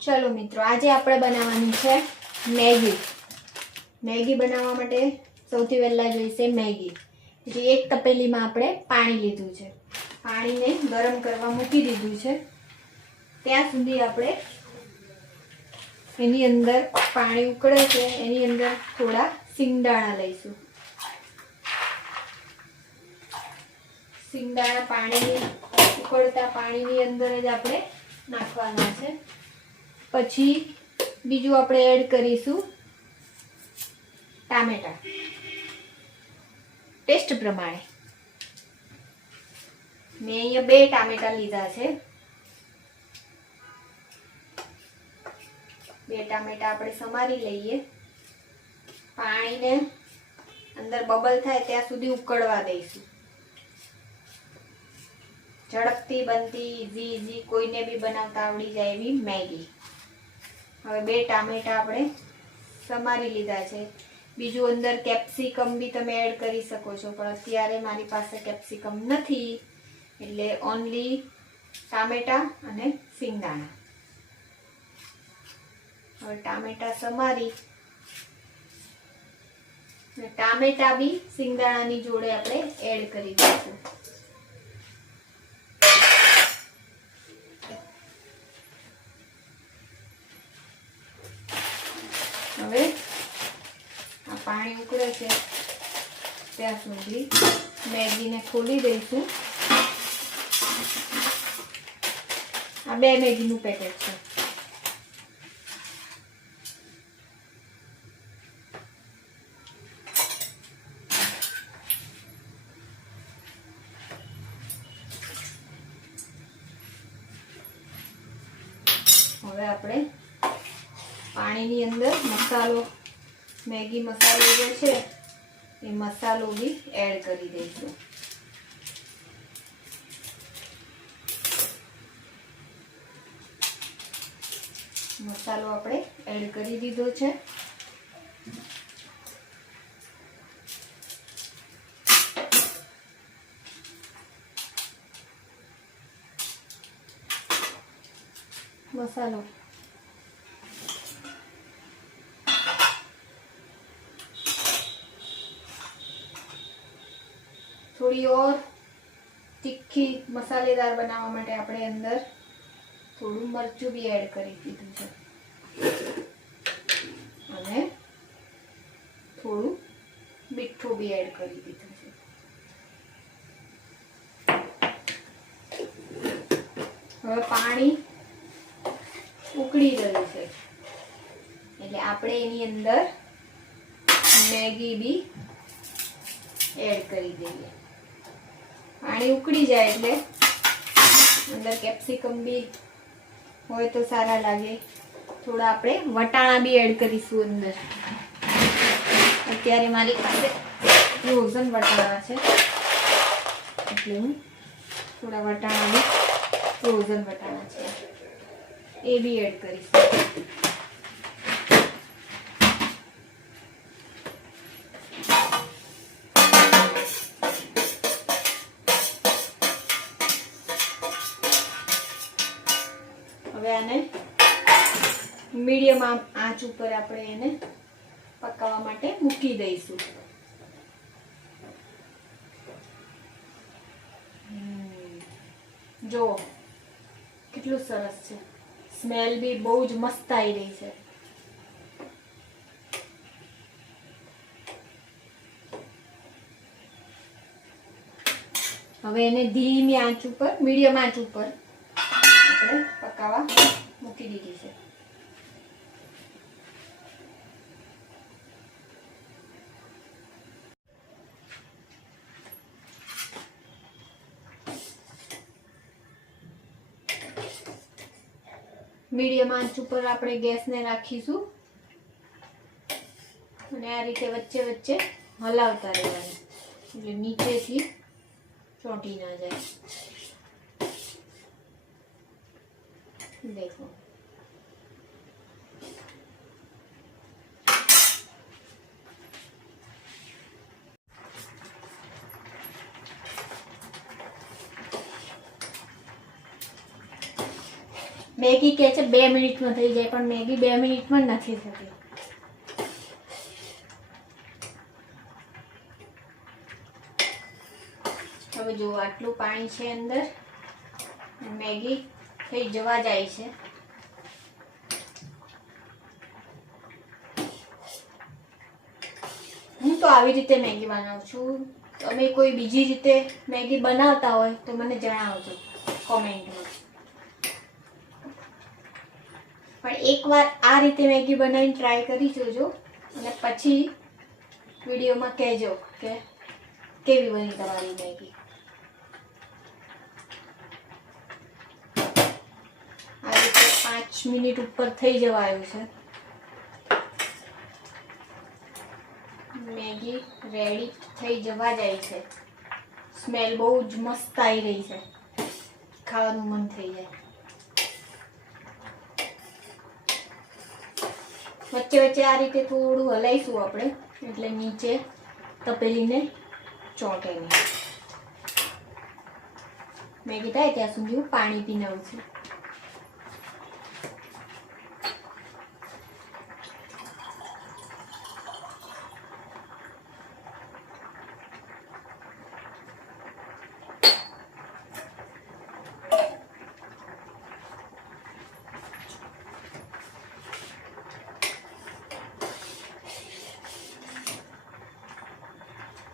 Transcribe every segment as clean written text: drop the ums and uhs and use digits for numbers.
चलो मित्रों, आज આપણે બનાવવાની છે મેગી। મેગી બનાવવા માટે સૌથી પહેલા જોઈશે મેગી। જે એક તપેલીમાં આપણે પાણી લીધું છે, પાણીને ગરમ કરવા મૂકી દીધું છે। ત્યાં સુધી આપણે એની અંદર પાણી ઉકળે છે, એની અંદર થોડા સિંગદાણા લઈશું। સિંગદાણા પાણી ઉકળતા પાણીની અંદર જ આપણે નાખવાના છે। પછી બીજું આપણે એડ કરીશું ટામેટા, ટેસ્ટ પ્રમાણે। મેં અહીંયા 2 ટામેટા લીધા છે। 2 ટામેટા આપણે સમારી લઈએ। પાણીને અંદર બબલ થાય ત્યાં સુધી ઉકળવા દઈશું। ઝડપથી બનતી ઈઝી કોઈને બી બનાવતા આવડી જાય એવી મેગી। હવે 2 ટામેટા આપણે સમારી લીધા છે। બીજું અંદર કેપ્સિકમ બી તમે એડ કરી શકો છો, પણ અત્યારે મારી પાસે કેપ્સિકમ નથી, એટલે ઓન્લી ટામેટા અને સિંગદાણા। હવે ટામેટા સમારી ટામેટા બી સિંગદાણાની જોડે આપણે એડ કરી દઈશું। હવે આ પાણી ઉકળે છે ત્યાં સુધી મેગીને ખોલી દઈશું। આ 2 મેગીનું પેકેટ છે। હવે આપણે પાણીની અંદર મસાલો, મેગી મસાલો જે છે એ મસાલો બી એડ કરી દઈશું। મસાલો આપણે એડ કરી દીધો છે। मसालो थोड़ी और तीखी मसालेदार बनावा माटे आपणे अंदर थोड़ू मरचू भी एड करी दीधुं छे अने थोड़ू मीठू भी एड करी दीधुं छे। हवे पाणी उकળી રહ્યું છે એટલે આપણે એની અંદર મેગી બી એડ કરી દઈએ। પાણી ઉકળી જાય એટલે અંદર કેપ્સિકમ બી હોય તો સારા લાગે। થોડા આપણે વટાણા બી એડ કરીશું અંદર। અત્યારે મારી પાસે ફ્રોઝન વટાણા છે એટલે હું થોડા વટાણા બી ફ્રોઝન વટાણા છે એ भी एड करीશું। હવે આને મીડિયમ આંચ ઉપર આપણે એને પકાવવા માટે મૂકી દઈશું। જો કેટલું સરસ છે, स्मेल भी बहुत मस्त आई रही है। હવે એને ધીમી આંચ ઉપર, મીડિયમ આંચ ઉપર આપણે પકાવવા મૂકી દીધી છે। मीडियम आंच पर આપણે ગેસને રાખીશું અને આ રીતે વચ્ચે વચ્ચે હલાવતા રહેવાનું એટલે નીચેથી ચોંટી ના જાય। देखो મેગી કહે છે 2 મિનિટમાં થઈ જાય, પણ મેગી 2 મિનિટમાં નથી થતી. હવે જો આટલું પાણી છે અંદર, મેગી થઈ જવા જાય છે. હું તો આવી રીતે મેગી બનાવું છું. તમે કોઈ બીજી રીતે મેગી બનાવતા હોય તો મને જણાવજો કોમેન્ટમાં. પણ એકવાર આ રીતે મેગી બનાવીને ટ્રાય કરી જોજો અને પછી વિડીયોમાં કહેજો કે કેવી બની તમારી મેગી. આ રીતે 5 મિનિટ ઉપર થઈ જવાયું છે. મેગી રેડી થઈ જવા જાય છે. સ્મેલ બહુ જ મસ્ત આવી રહી છે, ખાવાનું મન થઈ જાય. વચ્ચે વચ્ચે આ રીતે થોડું હલાઈશું આપણે, એટલે નીચે તપેલીને ચોંટે નહીં. મેગી થાય ત્યાં સુધી હું પાણી પીનાવું છું.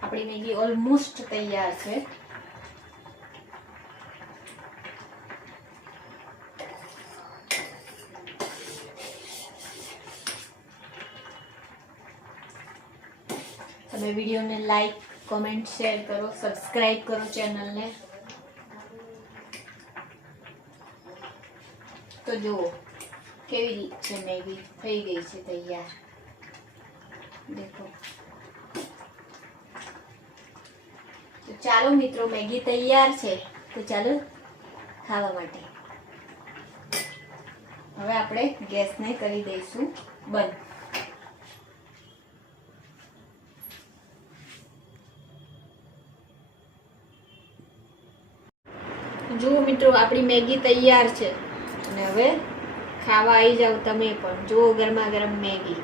આપણી મેગી ઓલમોસ્ટ તૈયાર છે. તમે વિડીયોને લાઈક, કોમેન્ટ, શેર કરો, સબસ્ક્રાઇબ કરો ચેનલને. તો જુઓ કેવી રીત છે, મેગી થઈ ગઈ છે તૈયાર. દેખો. તો ચાલો મિત્રો, મેગી તૈયાર છે, તો ચાલો ખાવા માટે. હવે આપણે ગેસને કરી દઈશું બંધ. જુઓ મિત્રો, આપણી મેગી તૈયાર છે અને હવે ખાવા આવી જાવ તમે પણ. જુઓ ગરમા ગરમ મેગી.